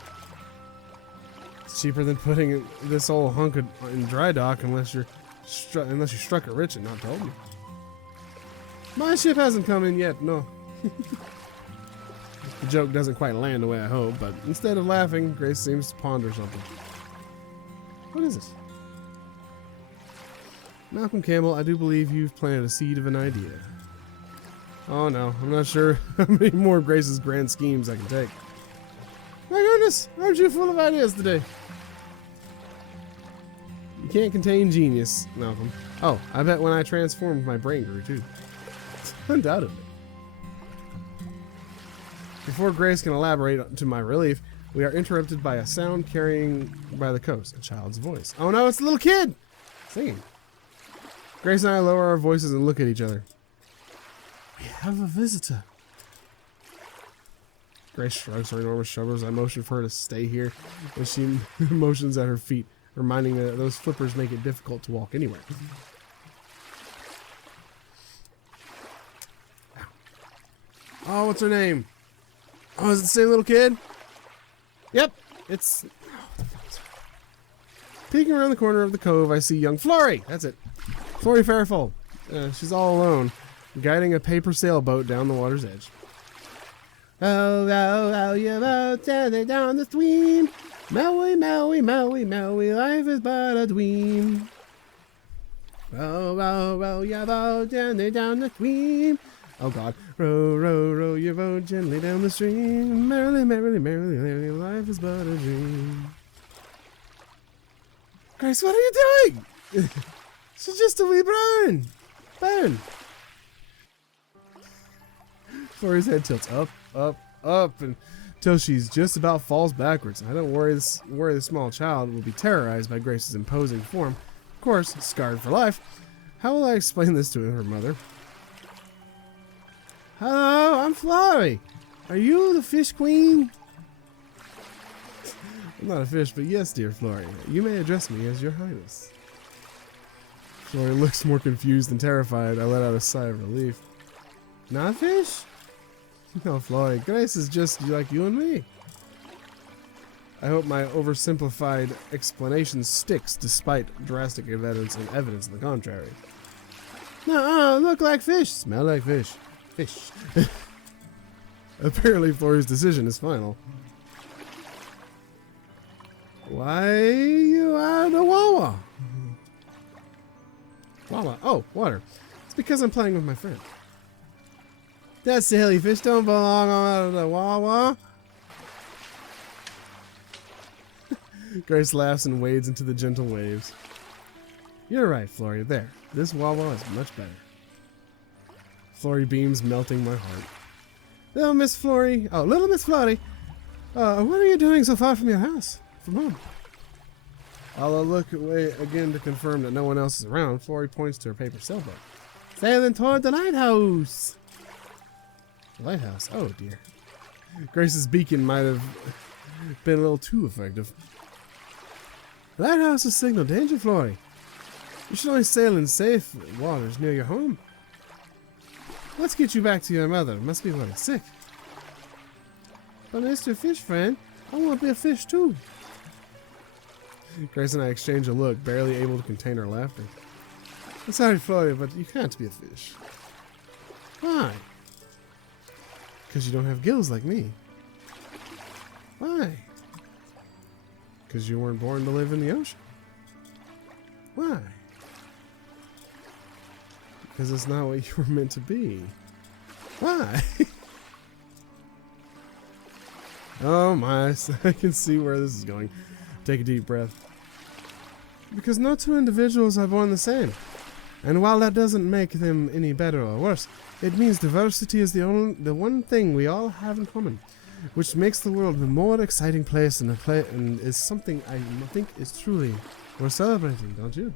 It's cheaper than putting this old hunk in dry dock unless you struck it rich and not told me. My ship hasn't come in yet, no. The joke doesn't quite land the way I hope, but instead of laughing, Grace seems to ponder something. What is it? Malcolm Campbell, I do believe you've planted a seed of an idea. Oh no, I'm not sure how many more of Grace's grand schemes I can take. My goodness, aren't you full of ideas today? You can't contain genius, Malcolm. Oh, I bet when I transformed, my brain grew too. Undoubtedly. Before Grace can elaborate to my relief, we are interrupted by a sound carrying by the coast, a child's voice. Oh no, it's the little kid! Singing. Grace and I lower our voices and look at each other. We have a visitor. Grace shrugs her enormous shoulders. I motion for her to stay here, and she motions at her feet, reminding her that those flippers make it difficult to walk anywhere. Oh, what's her name? Oh, is it the same little kid? Yep, it's... Peeking around the corner of the cove, I see young Flory. That's it. Flory Fairfold. She's all alone, guiding a paper sailboat down the water's edge. Oh, oh, oh, you boat down the stream. Maui, Maui, Maui, Maui, life is but a dream. Row, row, row your boat gently down the stream. Oh God. Row, row, row your boat gently down the stream. Merrily, merrily, merrily, merrily, life is but a dream. Grace, what are you doing? She's just a wee burn. Burn. Flory's head tilts up, up, up, until she's just about falls backwards. I don't worry the small child will be terrorized by Grace's imposing form. Of course, scarred for life. How will I explain this to her mother? Hello, I'm Flory. Are you the fish queen? I'm not a fish, but yes, dear Flory. You may address me as your highness. Flory looks more confused than terrified. I let out a sigh of relief. Not a fish? No, Flory. Grace is just like you and me. I hope my oversimplified explanation sticks despite drastic evidence and evidence to the contrary. No, look like fish. Smell like fish. Fish. Apparently Flory's decision is final. Why you out of Wawa? Wawa. Oh, water. It's because I'm playing with my friend. That silly fish don't belong out of the Wawa. Grace laughs and wades into the gentle waves. You're right, Flory. There. This Wawa is much better. Flory beams, melting my heart. Little Miss Flory. Oh, little Miss Flory. What are you doing so far from your house? From home? I'll look away again to confirm that no one else is around. Flory points to her paper sailboat. Sailing toward the lighthouse. The lighthouse? Oh dear. Grace's beacon might have been a little too effective. The lighthouse is signal danger, Flory. You should only sail in safe waters near your home. Let's get you back to your mother. Must be really sick. But Mr. Fish Friend, I want to be a fish too. Grace and I exchange a look, barely able to contain our laughter. I'm sorry, Flory, but you can't be a fish. Why? Because you don't have gills like me. Why? Because you weren't born to live in the ocean. Why? Because it's not what you were meant to be. Why? Oh my, I can see where this is going. Take a deep breath. Because no two individuals are born the same. And while that doesn't make them any better or worse, it means diversity is the one thing we all have in common, which makes the world a more exciting place and is something I think is truly worth celebrating, don't you?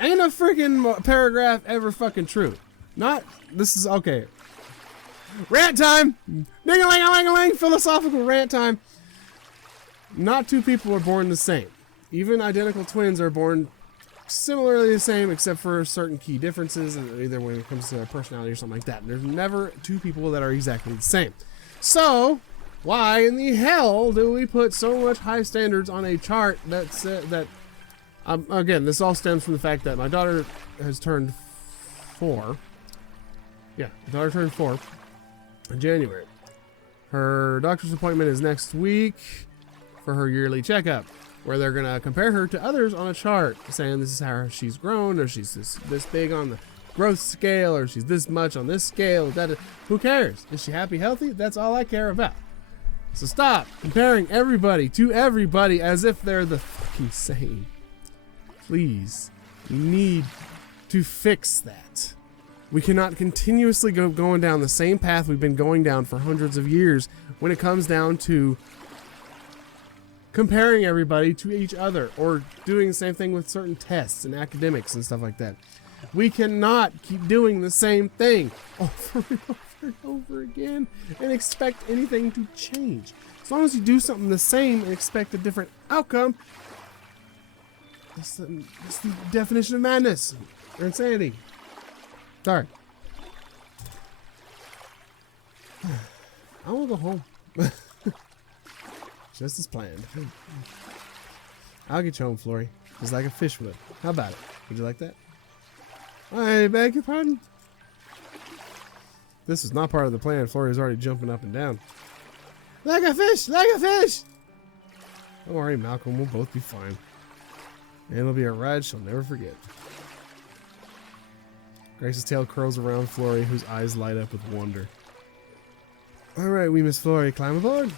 Ain't a freaking paragraph ever fucking true. Not, this is, okay. Rant time! Ding-a-ling-a-ling-a-ling! Philosophical rant time! Not two people are born the same. Even identical twins are born similarly the same, except for certain key differences, either when it comes to their personality or something like that. There's never two people that are exactly the same. So, why in the hell do we put so much high standards on a chart that's again, this all stems from the fact that my daughter has turned 4. Yeah, my daughter turned 4 in January. Her doctor's appointment is next week for her yearly checkup, where they're gonna compare her to others on a chart, saying this is how she's grown, or she's this big on the growth scale, or she's this much on this scale. Who cares? Is she happy, healthy? That's all I care about. So stop comparing everybody to everybody as if they're the fucking same. Please, we need to fix that. We cannot continuously go going down the same path we've been going down for hundreds of years when it comes down to comparing everybody to each other, or doing the same thing with certain tests and academics and stuff like that. We cannot keep doing the same thing over and over and over again and expect anything to change. As long as you do something the same and expect a different outcome, that's the definition of madness or insanity. Sorry. I want to go home. Just as planned. I'll get you home, Flory. Just like a fish would. How about it? Would you like that? I beg your pardon? This is not part of the plan. Flory's already jumping up and down. Like a fish! Like a fish! Don't worry, Malcolm. We'll both be fine. And it'll be a ride she'll never forget. Grace's tail curls around Flory, whose eyes light up with wonder. Alright, we Miss Flory, climb aboard.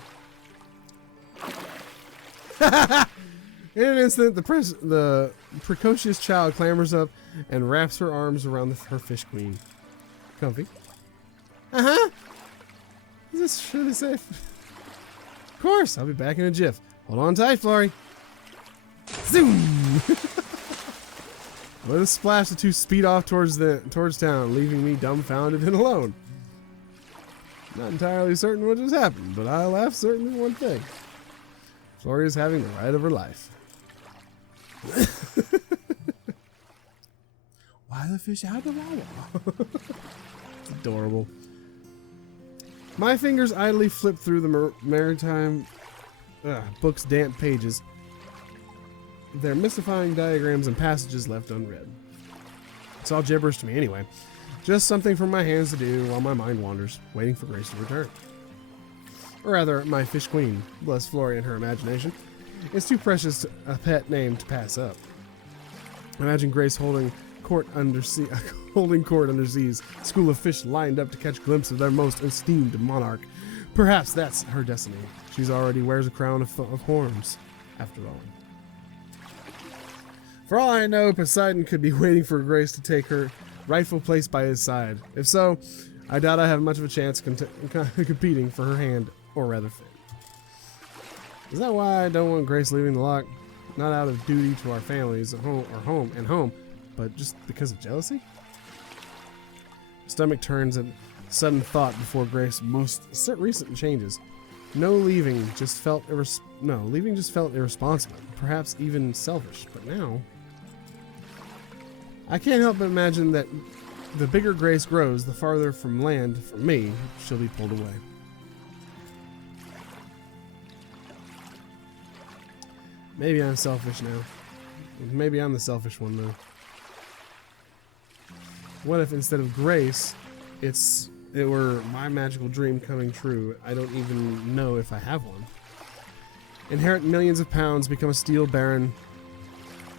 In an instant, the precocious child clambers up and wraps her arms around her fish queen. Comfy. Uh-huh. Is this really safe? Of course, I'll be back in a jiff. Hold on tight, Flory. Zoom! With a splash, the two speed off towards town, leaving me dumbfounded and alone. Not entirely certain what just happened, but I laughed certainly one thing. Flory is having the ride of her life. Why the fish out of the water? It's adorable. My fingers idly flip through the maritime book's damp pages. Their mystifying diagrams and passages left unread. It's all gibberish to me anyway. Just something for my hands to do while my mind wanders, waiting for Grace to return. Or rather, my fish queen, bless Flory and her imagination, is too precious a pet name to pass up. Imagine Grace holding court under seas, school of fish lined up to catch glimpses of their most esteemed monarch. Perhaps that's her destiny. She's already wears a crown of horns, after all. For all I know, Poseidon could be waiting for Grace to take her rightful place by his side. If so, I doubt I have much of a chance competing for her hand, or rather fate. Is that why I don't want Grace leaving the lock? Not out of duty to our families at home, but just because of jealousy? Stomach turns at sudden thought before Grace's most recent changes. Leaving just felt irresponsible, perhaps even selfish. But now, I can't help but imagine that the bigger Grace grows, the farther from land from me she'll be pulled away. Maybe I'm selfish now. Maybe I'm the selfish one, though. What if instead of Grace, it were my magical dream coming true? I don't even know if I have one. Inherit millions of pounds, become a steel baron,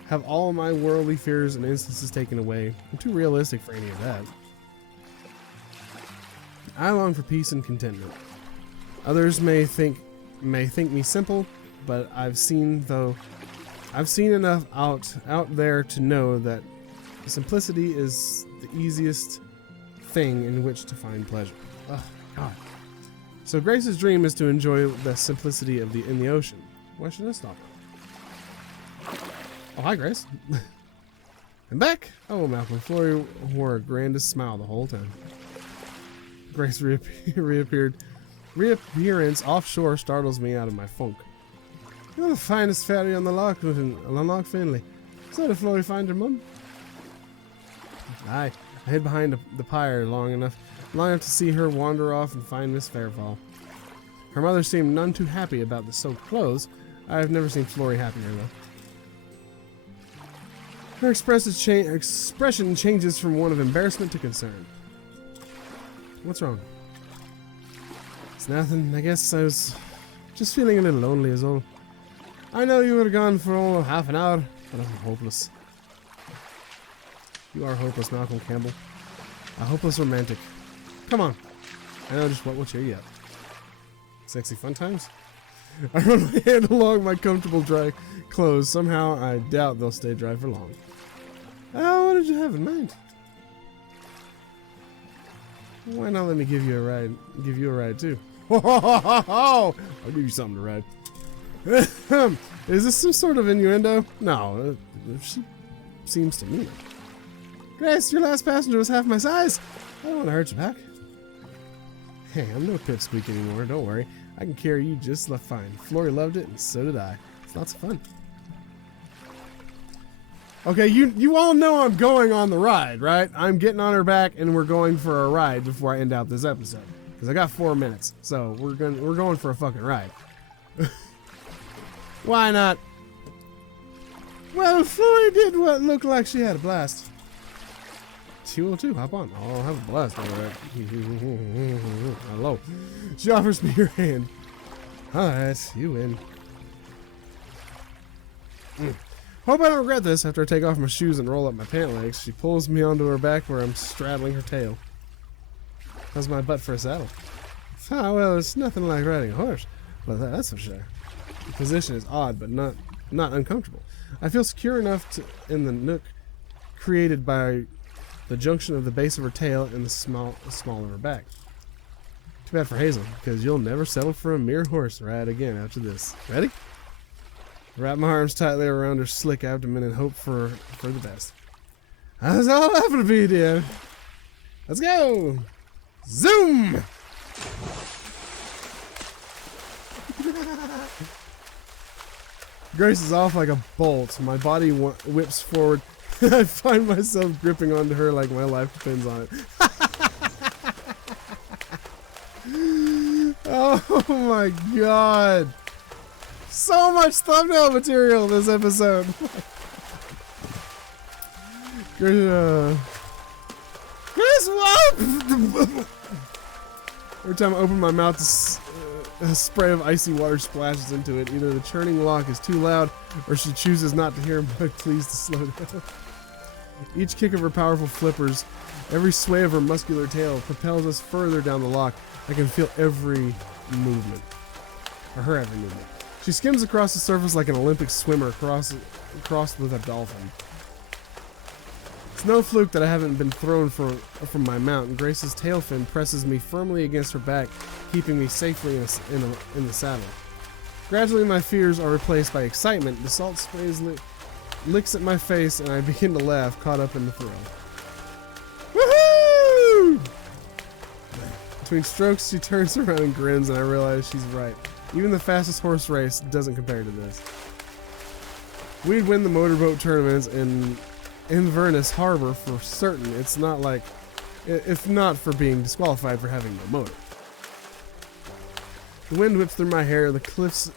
have all my worldly fears and instances taken away. I'm too realistic for any of that. I long for peace and contentment. Others may think me simple, but I've seen enough out there to know that simplicity is the easiest thing in which to find pleasure. Oh, God. So Grace's dream is to enjoy the simplicity of in the ocean. Why should I stop her? Oh, hi, Grace. I'm back. Oh, Malcolm. Flory wore a grandest smile the whole time. Grace's reappearance offshore startles me out of my funk. You're the finest fairy on the loch, Finley. So did Flory find her mum? Aye. I hid behind the pyre long enough to see her wander off and find Miss Fairfall. Her mother seemed none too happy about the soaked clothes. I have never seen Flory happier, though. Her expression changes from one of embarrassment to concern. What's wrong? It's nothing. I guess I was just feeling a little lonely is all. I know you were gone for all of half an hour, but I'm hopeless. You are hopeless, Malcolm Campbell. A hopeless romantic. Come on. I know just what will cheer you up. Sexy fun times? I run my hand along my comfortable dry clothes. Somehow I doubt they'll stay dry for long. Oh, what did you have in mind? Why not let me give you a ride? Give you a ride too. I'll give you something to ride. Is this some sort of innuendo? No, she seems to mean it. Grace, your last passenger was half my size. I don't want to hurt you back. Hey, I'm no pipsqueak anymore, don't worry. I can carry you just fine. Flory loved it, and so did I. It's lots of fun. Okay, you all know I'm going on the ride, right? I'm getting on her back, and we're going for a ride before I end out this episode. Because I got 4 minutes, so we're going for a fucking ride. Why not? Well, Flory did what looked like she had a blast. She will too. Hop on. I'll have a blast over that. Hello. She offers me her hand. Alright, you win. Hope I don't regret this. After I take off my shoes and roll up my pant legs, she pulls me onto her back where I'm straddling her tail. How's my butt for a saddle? Ah, well, it's nothing like riding a horse. Well, that's for sure. The position is odd, but not uncomfortable. I feel secure enough in the nook created by the junction of the base of her tail and the small of her back. Too bad for Hazel, because you'll never settle for a mere horse ride again after this. Ready? Wrap my arms tightly around her slick abdomen and hope for the best. That's all I have to be, dear. Let's go! Zoom! Grace is off like a bolt. My body whips forward. I find myself gripping onto her like my life depends on it. Oh my god. So much thumbnail material this episode. Grace, what? Every time I open my mouth, a spray of icy water splashes into it. Either the churning lock is too loud, or she chooses not to hear my pleas to slow down. Each kick of her powerful flippers, every sway of her muscular tail propels us further down the lock. I can feel every movement. Or her every movement. She skims across the surface like an Olympic swimmer crossed with a dolphin. It's no fluke that I haven't been thrown from my mount, and Grace's tail fin presses me firmly against her back, keeping me safely in the saddle. Gradually, my fears are replaced by excitement. The salt sprays licks at my face, and I begin to laugh, caught up in the thrill. Woohoo! Between strokes, she turns around and grins, and I realize she's right. Even the fastest horse race doesn't compare to this. We'd win the motorboat tournaments in Inverness Harbor for certain. It's not like, if not for being disqualified for having no motor. The wind whips through my hair. The cliffs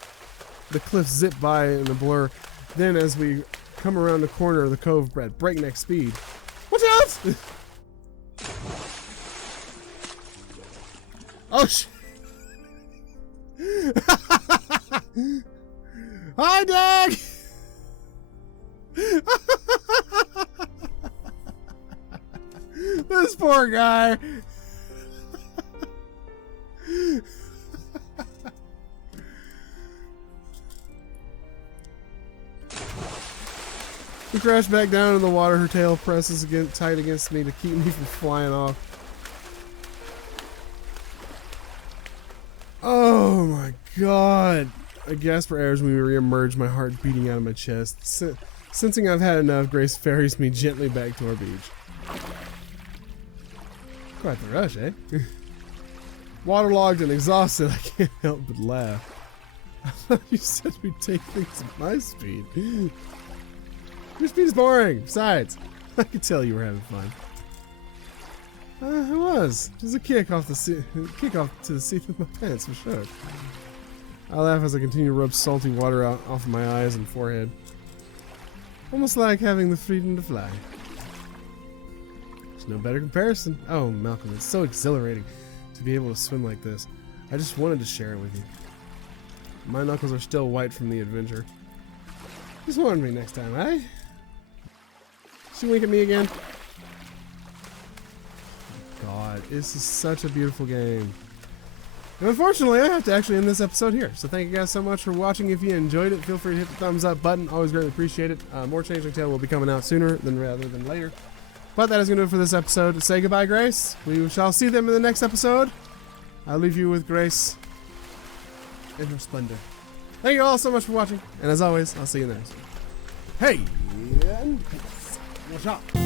zip by in a blur. Then, as we come around the corner of the cove at breakneck speed, watch out! Oh shit! Hi, Doug! This poor guy. We crash back down in the water. Her tail presses tight against me to keep me from flying off. Oh my god. I gasp for air as we re-emerge, my heart beating out of my chest. Sensing I've had enough, Grace ferries me gently back to our beach. Quite the rush, eh? Waterlogged and exhausted, I can't help but laugh. I thought you said we'd take things at my speed. Your speed is boring. Besides, I could tell you were having fun. It was. Just a kick off to the seat of my pants, for sure. I laugh as I continue to rub salty water off of my eyes and forehead. Almost like having the freedom to fly. There's no better comparison. Oh, Malcolm, it's so exhilarating to be able to swim like this. I just wanted to share it with you. My knuckles are still white from the adventure. Just warn me next time, eh? She wink at me again. God, this is such a beautiful game. And unfortunately, I have to actually end this episode here. So thank you guys so much for watching. If you enjoyed it, feel free to hit the thumbs up button. Always greatly appreciate it. More Changeling Tale will be coming out sooner rather than later. But that is going to do it for this episode. Say goodbye, Grace. We shall see them in the next episode. I'll leave you with Grace in her splendor. Thank you all so much for watching. And as always, I'll see you in the next one. Hey, and peace. Watch out.